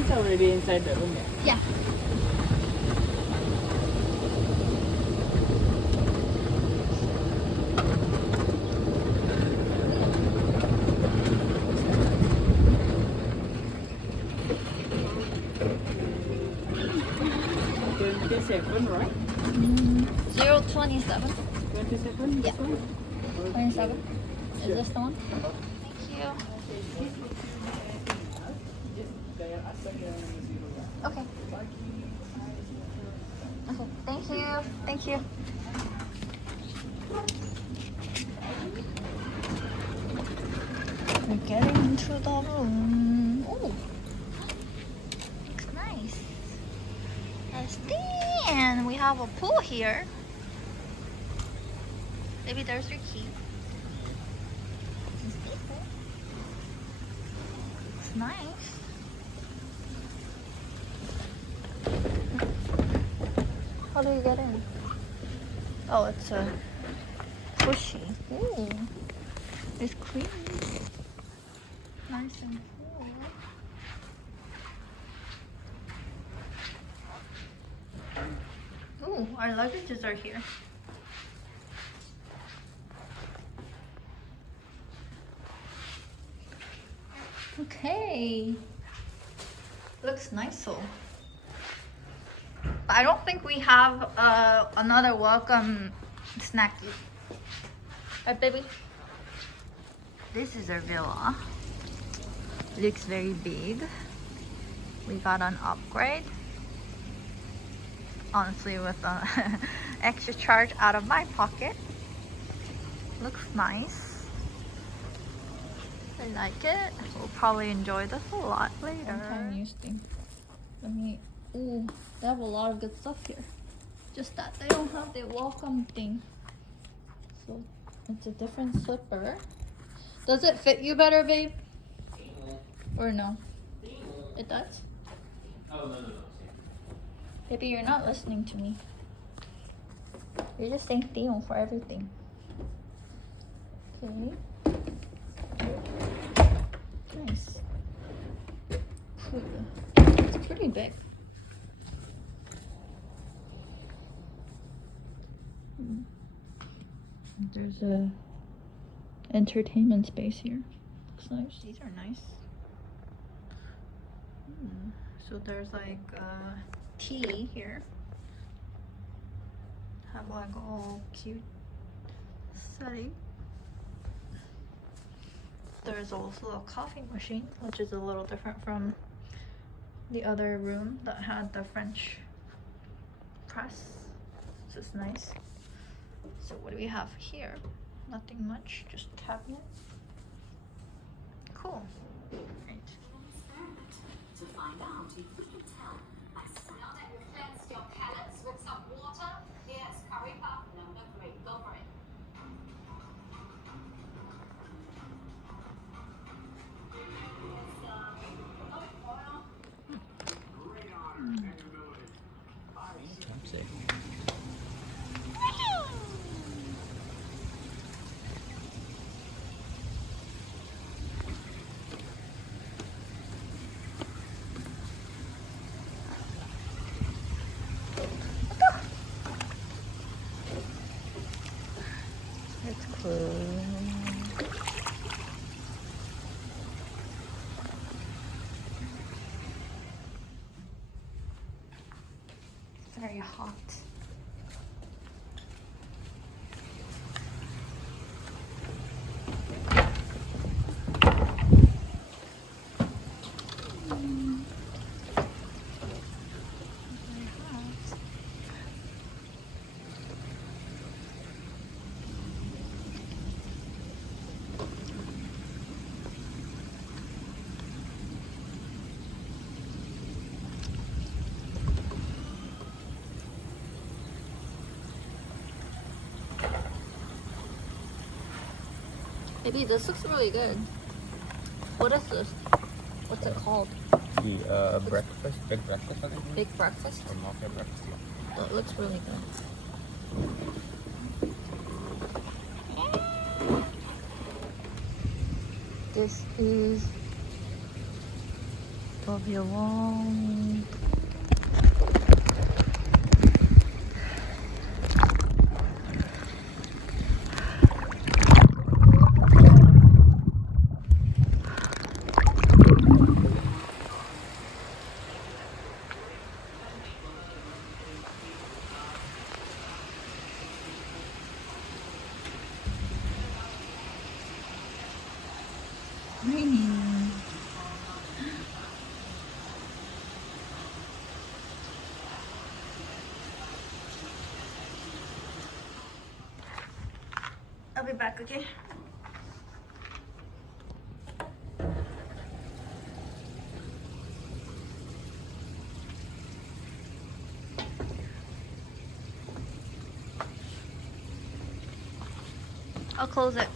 She's already inside the room. Yeah. Yeah. 27, right? 027. 27? Yeah. This one? 27. Is this the one? Thank you. Okay. Okay. Thank you. Thank you. We're getting into the room. Ooh. Looks nice. And we have a pool here. Maybe there's your key. It's nice. How do you get in? Oh, it's a pushy. Ooh, it's clean. Nice and cool. Ooh, our luggages are here. Okay. Looks nice so. But I don't think we have another welcome snacky. Right, baby? This is our villa. Looks very big. We got an upgrade. Honestly, with an extra charge out of my pocket. Looks nice. I like it. We'll probably enjoy this a lot later. One-time use thing. Let me. Ooh, they have a lot of good stuff here. Just that they don't have the welcome thing. So it's a different slipper. Does it fit you better, babe? Or no? It does? Oh, no. Baby, you're not listening to me. You're just saying Theo for everything. Okay. Nice. Cool. It's pretty big. There's a entertainment space here. Looks nice. These are nice. So there's like tea here. Have like all cute setting. There's also a coffee machine, which is a little different from the other room that had the French press. This is nice. So what do we have here? Nothing much, just cabinet. Cool. Right. To find out if you can tell by now that you've cleansed your palates with some water, here's curry puff number 3. Go for it. It's cool. Very hot. Maybe this looks really good. What is this? What's it called? The breakfast, big breakfast, I think. Big breakfast? Or mocha breakfast, yeah. That looks really good. This is pavilion. Raining. I'll be back, okay? I'll close it.